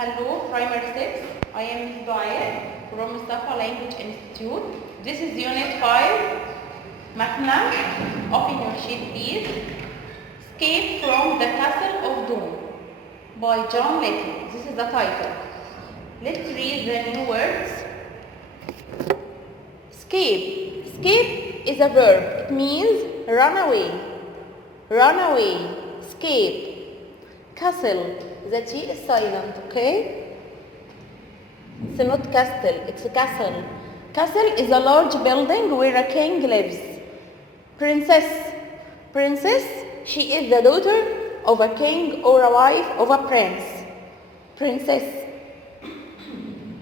Hello, Primary 6. I am Ms. Duaya from Mustafa Language Institute. This is Unit 5, Macmillan. Open your sheet, please. Escape from the Castle of Doom by John Letty. This is the title. Let's read the new words. Escape. Escape is a verb. It means run away. Run away. Escape. Castle. The T is silent, okay? It's not castle, it's a castle. Castle is a large building where a king lives. Princess. Princess, she is the daughter of a king or a wife of a prince. Princess.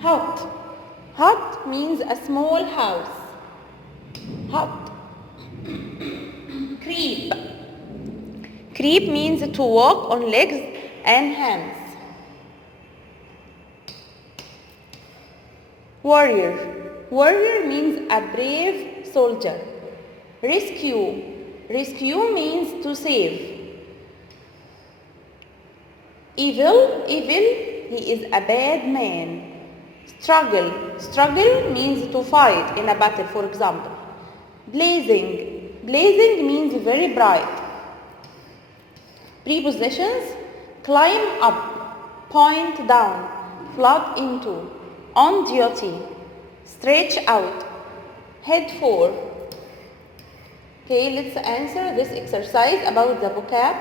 Hut. Hut means a small house. Hut. Creep. Creep means to walk on legs and hands. Warrior. Warrior means a brave soldier. Rescue. Rescue means to save. Evil. Evil, he is a bad man. Struggle. Struggle means to fight in a battle, for example. Blazing. Blazing means very bright. Prepositions. Climb up, point down, flood into, on duty, stretch out, head for. Okay, let's answer this exercise about the vocab.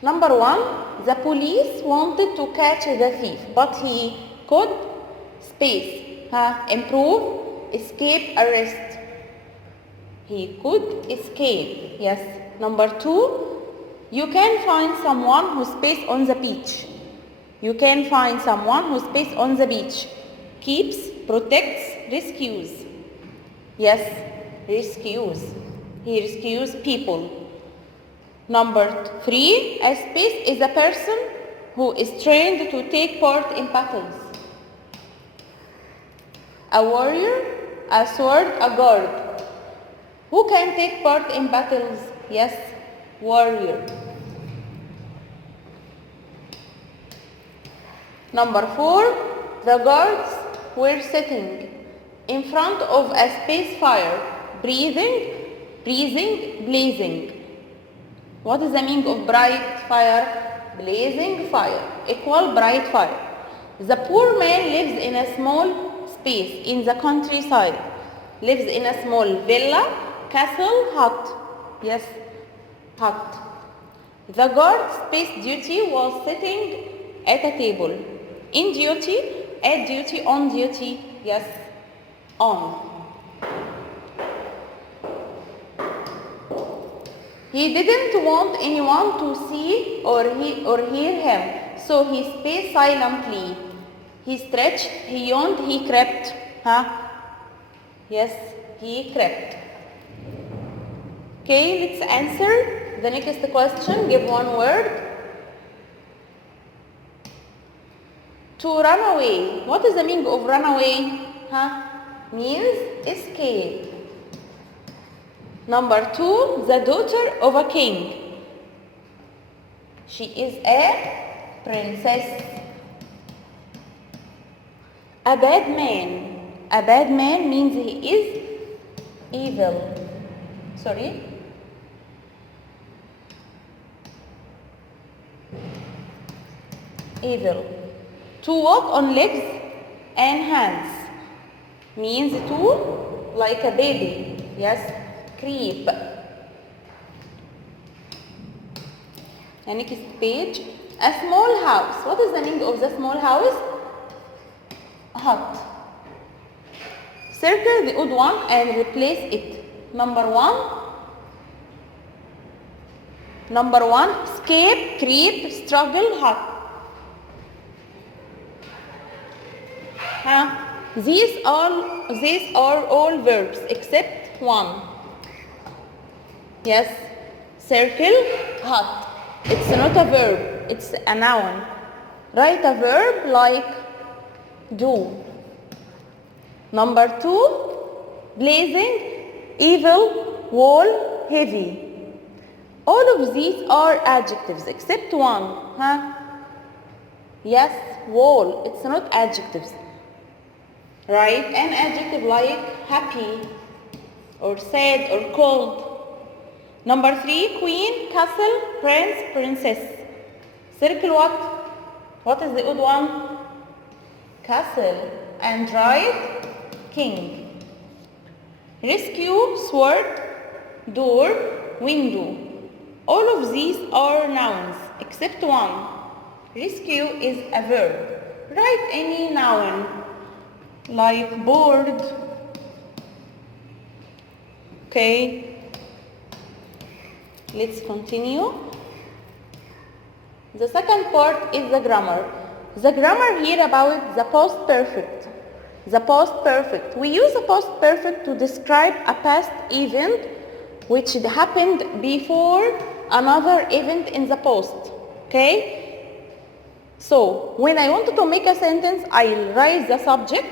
Number 1, the police wanted to catch the thief, but he could improve, escape, arrest. He could escape, yes. Number 2, you can find someone who space on the beach. You can find someone who space on the beach. Keeps, protects, rescues. Yes, rescues. He rescues people. Number 3, a space is a person who is trained to take part in battles. A warrior, a sword, a guard. Who can take part in battles? Yes, warrior. Number 4, the guards were sitting in front of a space fire, breathing, blazing. What is the meaning of bright fire? Blazing fire, equal bright fire. The poor man lives in a small space in the countryside. Lives in a small villa, castle, hut. Yes, hut. The guard space duty was sitting at a table. In duty, at duty, on duty. Yes, on. He didn't want anyone to see or hear him, so he spaced silently. He stretched, he yawned, he crept. Yes, he crept. Okay, let's answer the next question. Give one word. To run away. What is the meaning of run away? Means escape. Number 2, the daughter of a king. She is a princess. A bad man. A bad man means he is evil. Sorry. Evil. To walk on legs and hands means to, like a baby. Yes, creep. And next page, a small house. What is the meaning of the small house? Hut. Circle the odd one and replace it. Number 1, escape, creep, struggle, hut. These are all verbs except one. Yes, circle, hut. It's not a verb, it's a noun. Write a verb like do. Number 2, blazing, evil, wall, heavy. All of these are adjectives except one. Yes, wall. It's not adjectives. Right? An adjective like happy or sad or cold. Number 3, queen, castle, prince, princess. Circle what? What is the odd one? Castle. And right? King. Rescue, sword, door, window. All of these are nouns except one. Rescue is a verb. Write any noun like board. Okay, let's continue. The second part is the grammar. The grammar here about the past perfect. The past perfect. We use the past perfect to describe a past event which happened before another event in the past. Okay? So, when I wanted to make a sentence, I'll write the subject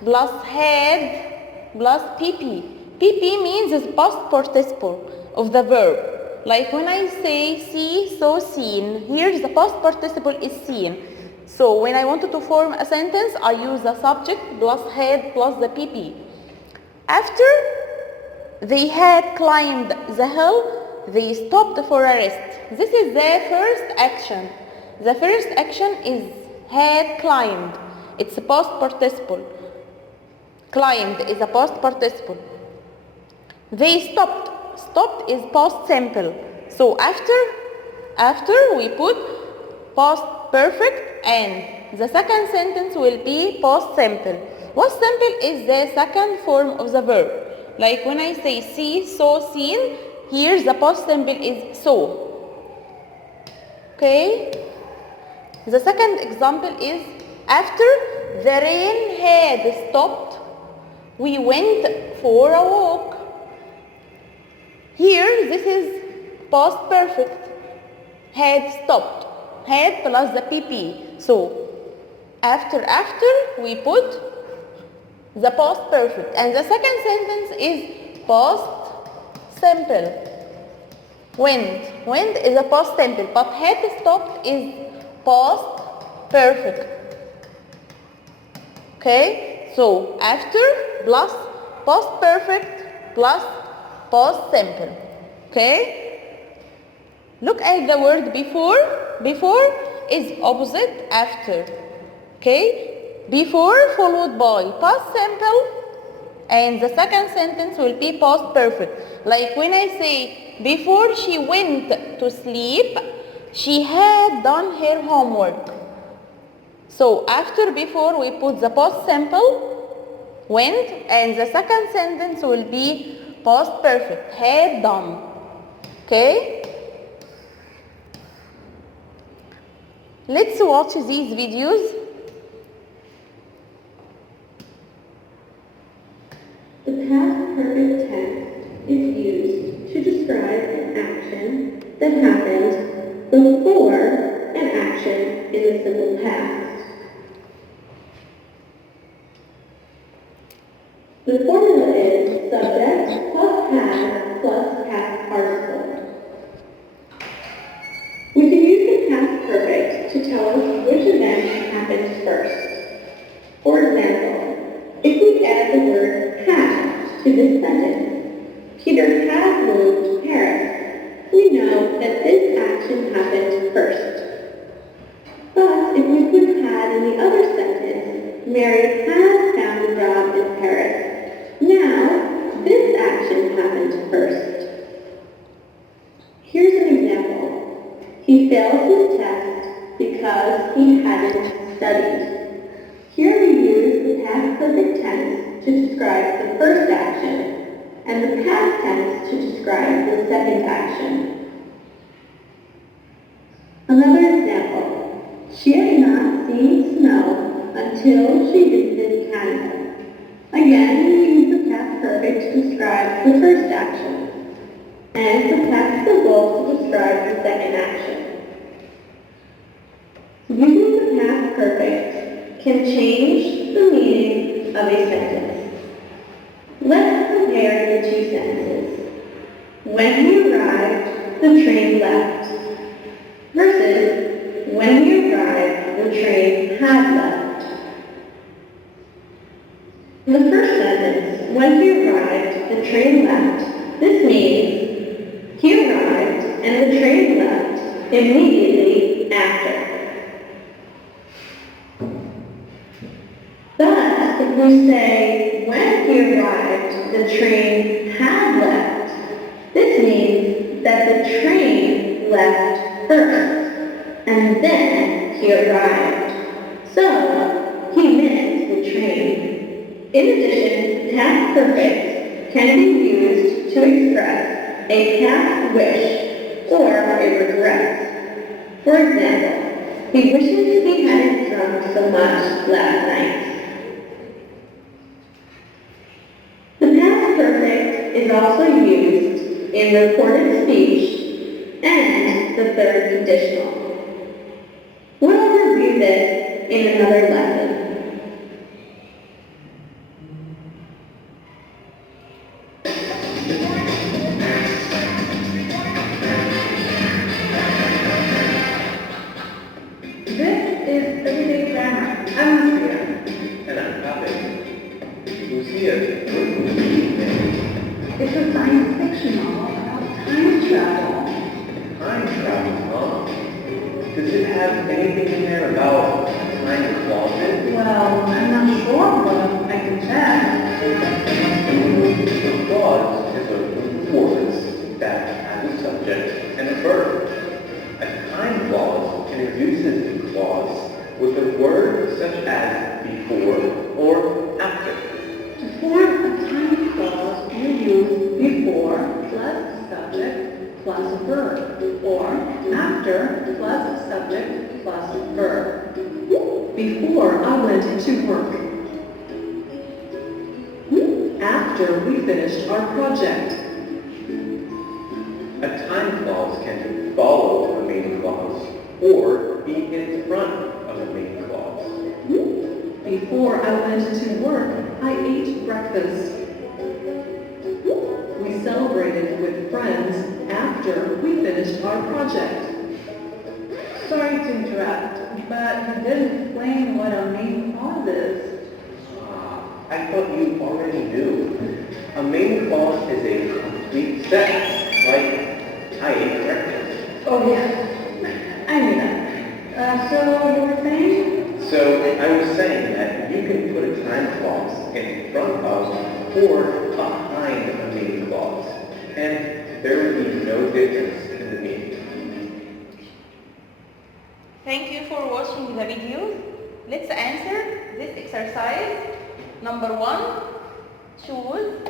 plus had plus pp. pp means the past participle of the verb. Like when I say see, saw, seen, here the past participle is seen. So when I wanted to form a sentence, I use the subject plus had plus the pp. After they had climbed the hill, they stopped for a rest. This is the first action. The first action is had climbed. It's a past participle. Climbed is a past participle. They stopped. Stopped is past simple. So after we put past perfect and the second sentence will be past simple. Past simple is the second form of the verb. Like when I say see, saw, seen, here the past simple is saw. Okay? The second example is after the rain had stopped, we went for a walk. Here, this is past perfect. Had stopped. Had plus the pp. So, after we put the past perfect. And the second sentence is past simple. Went. Went is a past simple. But had stopped is past perfect. Okay? So, after plus past perfect plus past simple. Okay? Look at the word before. Before is opposite after. Okay? Before followed by past simple and the second sentence will be past perfect. Like when I say before she went to sleep, she had done her homework. So after before we put the past simple went and the second sentence will be past perfect, had done. Okay? Let's watch these videos. The past perfect tense is used to describe an action that happened before an action in the simple past. The formula is subject plus has plus past participle. We can use the past perfect to tell us which event happened first. For example, if we add the word had to this sentence, Peter had moved to Paris, we know that this action happened first. But if we put had in the other sentence, Mary had found a job in Paris, now this action happened first. Here's an example. He failed his test because he hadn't studied. Here we use the past perfect tense to describe the first action and the past tense to describe the second action. Another example. She had not seen snow until she visited Canada. Again, we use the past perfect to describe the first action and the past simple to describe the second action. Using the past perfect can change the meaning of a sentence. Let's compare the two sentences. When he arrived, the train left, versus when he arrived, the had left. In the first sentence, when he arrived, the train left. This means he arrived and the train left immediately after. But if we say, when he arrived, the train had left, this means that the train left first, and then he arrived. So, he missed the train. In addition, past perfect can be used to express a past wish or a regret. For example, he wishes he hadn't drunk so much last night. The past perfect is also used in reported speech and the third conditional. We'll review this in another lesson. This is everyday grammar. I'm Lucia. And I'm Patrick. Lucia, what are you reading? It's a science fiction novel about time travel. Time travel, huh? Does it have anything in there about a time closet? Well, I'm not sure, but I can check. A clause is a group of words that have a subject and a verb. A time clause introduces the clause with a word such as before or after. To form a time clause, you use before plus subject plus verb, or after plus subject plus verb. Before I went to work. After we finished our project. A time clause can follow a main clause or be in front of a main clause. Before I went to work, I ate breakfast. We celebrated with friends after we finished our project. Sorry to interrupt, but you didn't explain what a main clause is. I thought you already knew. A main clause is a complete sentence, like, I ate breakfast. Oh yeah, I knew that. So you were saying? So I was saying that you can put a time clause in front of or behind a main clause, and there would be no difference in the meaning. Thank you for watching the video. Let's answer this exercise. Number 1, choose.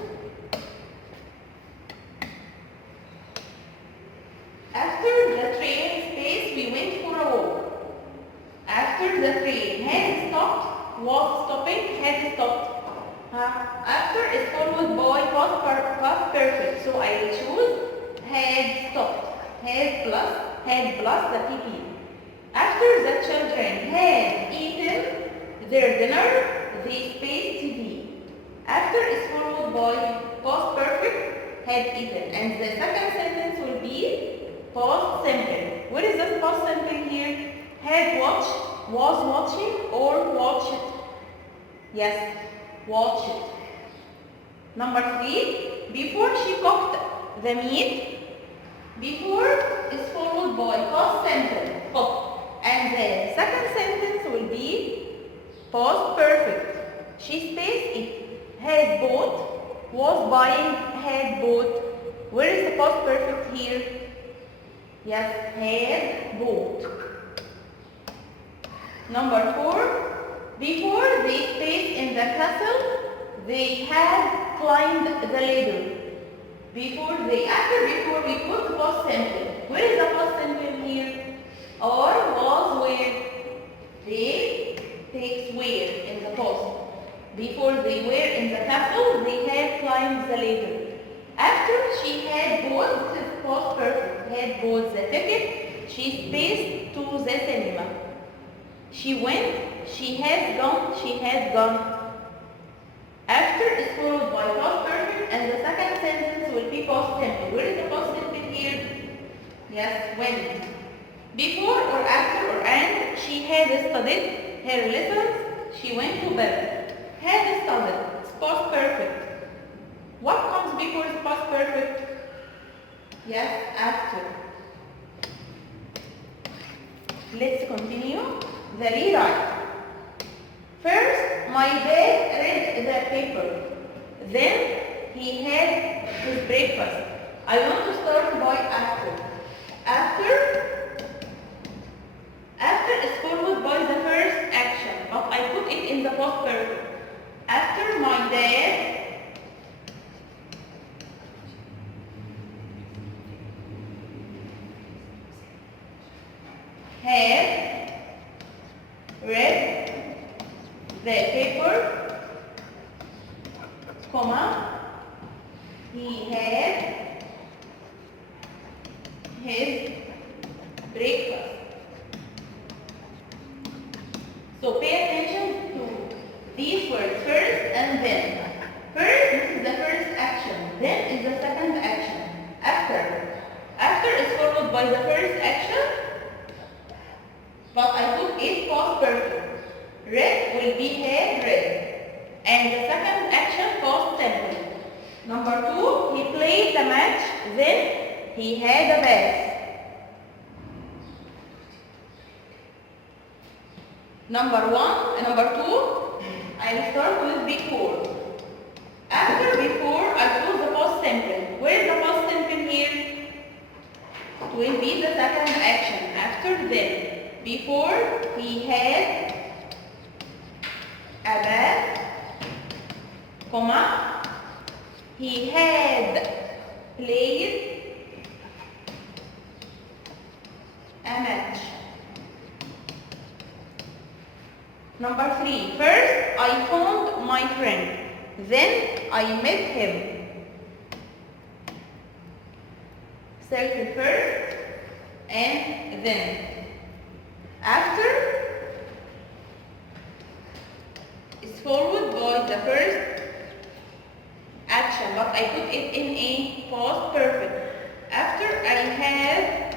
After the train space, we went for a walk. After the train had stopped, was stopping, had stopped. After is followed by past perfect. So I will choose had stopped. Had plus the PP. After the children had eaten their dinner, they spaced TV. After is followed by past perfect, had eaten. And the second sentence will be past simple. What is this past simple here? Had watched, was watching, or watched. Yes, watched. Number 3, before she cooked the meat, before is followed by past simple, cooked. And the second sentence will be past perfect. She spaced it. Has bought, was buying, had bought. Where is the past perfect here? Yes, had bought. Number 4, before they stayed in the castle, they had climbed the ladder. After before we put the past simple. Where is the past simple here? Or was where? They takes where in the past. Before they were in the castle, they had climbed the ladder. After she had bought, this is past perfect, had bought the ticket, she spaced to the cinema. She went, she has gone, she had gone. After is followed by past perfect, and the second sentence will be past simple. Where is the past simple here? Yes, when. Before or after or and, she had studied, her lessons, she went to bed. Had studied. It's past perfect. What comes before is past perfect? Yes, after. Let's continue the rewrite. First, my dad read the paper. Then, he had his breakfast. I want to start by after. After is followed by the first action, but I put it in the past perfect. After my dad had read the paper, comma, he had his breakfast. So pay attention to these words, first and then. First, this is the first action. Then is the second action. After is followed by the first action, but I put it past perfect. Read will be had read. And the second action past simple. Number 2, he played the match, then he had a bath. Number 2, I will start with before. After before, I put the past simple. Where is the past simple here? It will be the second action. After then. Before, he had a bath, comma, he had played a match. Number 3, first I found my friend, then I met him. Circle first and then. After is followed by the first action, but I put it in a past perfect. After I have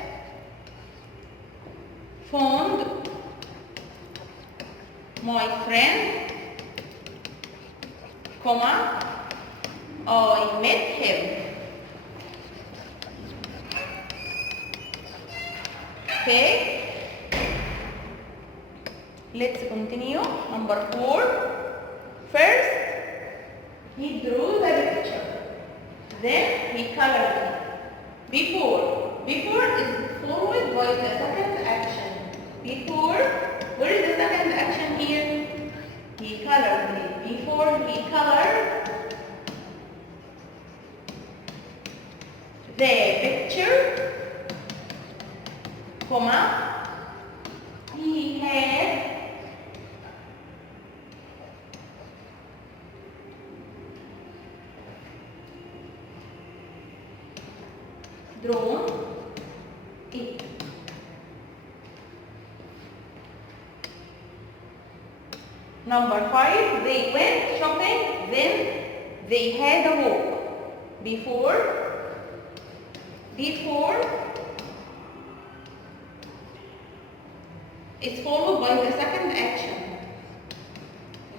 found my friend, comma, I met him. Okay? Let's continue. Number 4. First, he drew the picture. Then he colored it. Before is followed by the second action. Before, where is the second action here? He colored it. Before he colored the picture, comma, he had drawn it. Number 5, they went shopping, then they had a walk. Before is followed by the second action.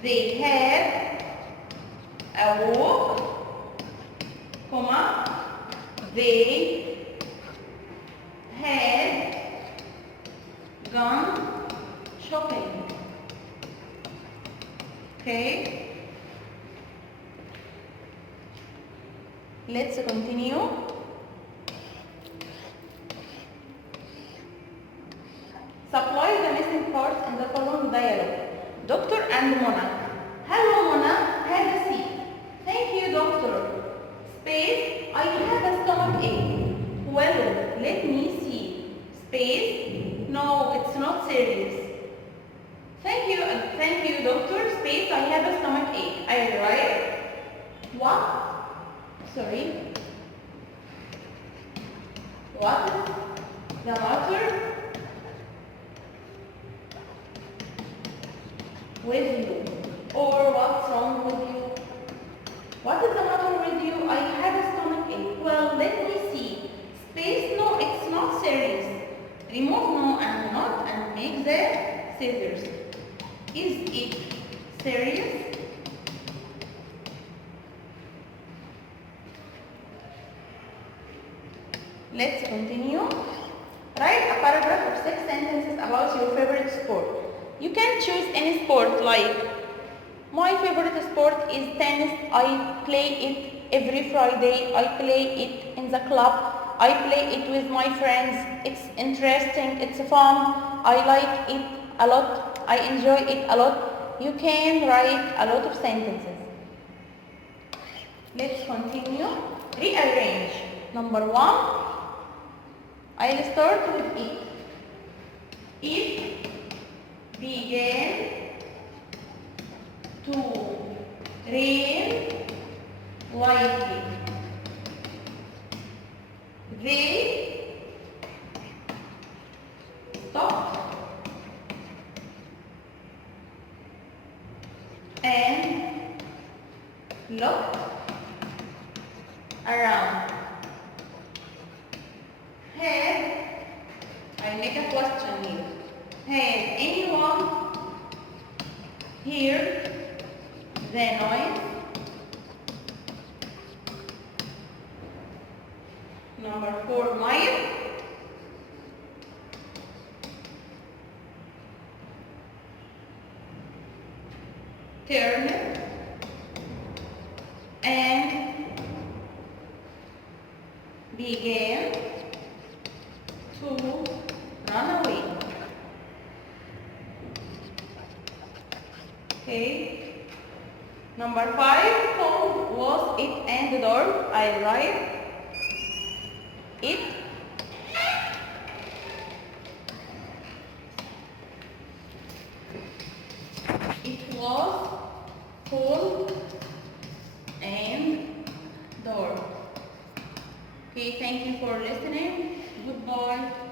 They had a walk, comma, they had gone shopping. Okay? Let's continue. Supply the missing parts in the following dialogue. Doctor and Mona. Hello, Mona. Have a seat. Thank you, doctor. Space. I have a stomach ache. Well, let me see. Space. No, it's not serious. Thank you, doctor. Space. I have a stomach ache. I arrived. What? Sorry. What is the matter with you? Or what's wrong with you? What is the matter with you? I have a stomach ache. Well, let me see. Space, no, it's not serious. Remove no and not and make the scissors. Is it serious? Let's continue. Write a paragraph of 6 sentences about your favorite sport. You can choose any sport, like my favorite sport is tennis. I play it every Friday. I play it in the club. I play it with my friends. It's interesting. It's fun. I like it a lot. I enjoy it a lot. You can write a lot of sentences. Let's continue. Rearrange. Number 1. I'll start with it. It began to rain lightly. They stopped and looked around. I make a question here. Has anyone heard the noise? Number 4, Maya. Turn and began to run away. Okay. Number 5, who was it and the door? I write it. It was cold and dark. Okay, thank you for listening. Goodbye.